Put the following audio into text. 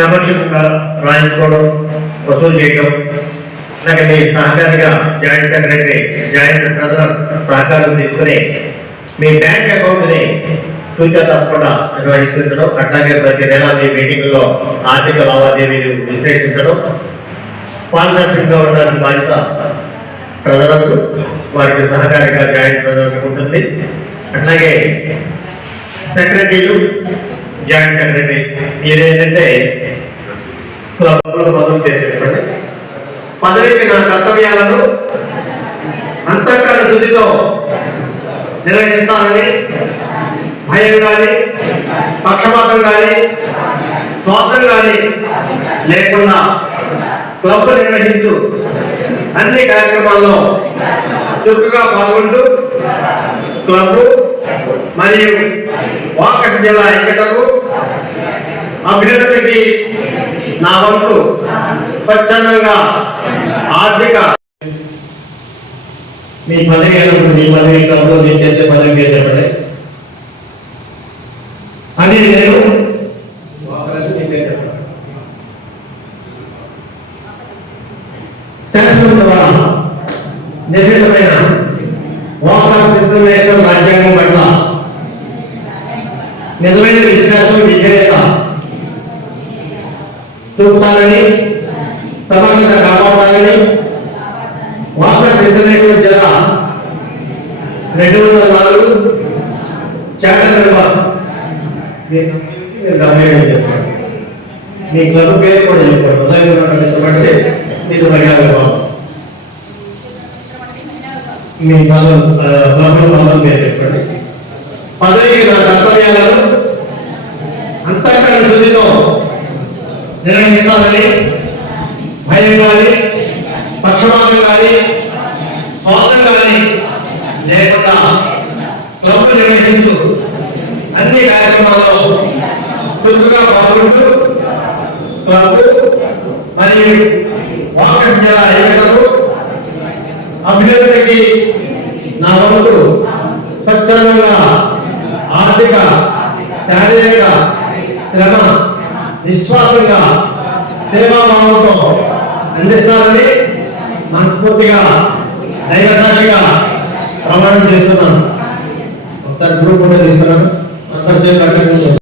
మెంబర్షిప్గా రాయించుకోవడం, వసూలు చేయడం, అలాగే మీ సహకారిగా జాయింట్ సెక్రటరీ, జాయింట్ ట్రెజరర్ సహకారం తీసుకుని మీ బ్యాంక్ అకౌంట్ని సూచన తప్పకుండా నిర్వహించడం, అట్లాగే ప్రతి నెల మీ మీటింగ్లో ఆర్థిక లావాదేవీలు విశ్లేషించడం, పారదర్శకంగా ఉండడానికి బాధ్యత ట్రెజరర్లు, వారికి సహకారిగా జాయింట్ ట్రెజరర్ ఉంటుంది. అట్లాగే సెక్రటరీలు, జాయింట్ సెక్రటరీ ఏదేంటంటే పదవి చేసేటువంటి పదవికి నా కర్తవ్యాలను అంతఃకరణ శుద్ధితో నిర్వహిస్తానని భయం కానీ, పక్షపాతం కానీ, స్వార్థం కానీ లేకుండా క్లబ్ నిర్వహించు అన్ని కార్యక్రమాల్లో చురుకుగా పాల్గొంటూ క్లబ్ మరియు వాకర్స్ జిల్లా ఐక్యతకు, అభ్యున్నతికి నా వంతు స్వచ్ఛందంగా ఆర్థిక మీ పదవి మీ పదవి క్లబ్లో నేను చేసే పదవి చెప్పండి అని నేను శాసనం ద్వారా నిర్మితమైన వాకర్స్ ఇంటర్నేషనల్ రాజ్యాంగం పట్ల నిజమైన విశ్వాసం, విధేయత చూపుతానని, సమగ్రత కాపాడాలని, వాకర్స్ ఇంటర్నేషనల్ జిల్లా 204 చార్టర్ నెంబర్ చెప్పండి. మీ క్లబ్ పేరు కూడా చెప్పండి. ఉదయం మీకు మర్యాద మీ పదం పేరు చెప్పండి. పదవికి నా కర్తవ్యాలను అంతఃకరణ శుద్ధితో నిర్వహిస్తానని భయం కానీ, పక్షపాతం కానీ, స్వార్థం కానీ లేకుండా క్లబ్ నిర్వహించు అన్ని కార్యక్రమాల్లో చురుకుగా పాల్గొంటూ క్లబ్ మరియు వాకర్స్ జిల్లా ఐక్యతకు, అభ్యున్నతికి నా వంతు స్వచ్ఛందంగా ఆర్థిక, శారీరక శ్రమ నిస్వార్థంగా సేవాభావంతో అందిస్తానని మనస్ఫూర్తిగా దైవసాక్షిగా ప్రమాణం చేస్తున్నాను. ఒకసారి గ్రూప్ ఫోటో తీసుకున్నాను. అందరి చేతులు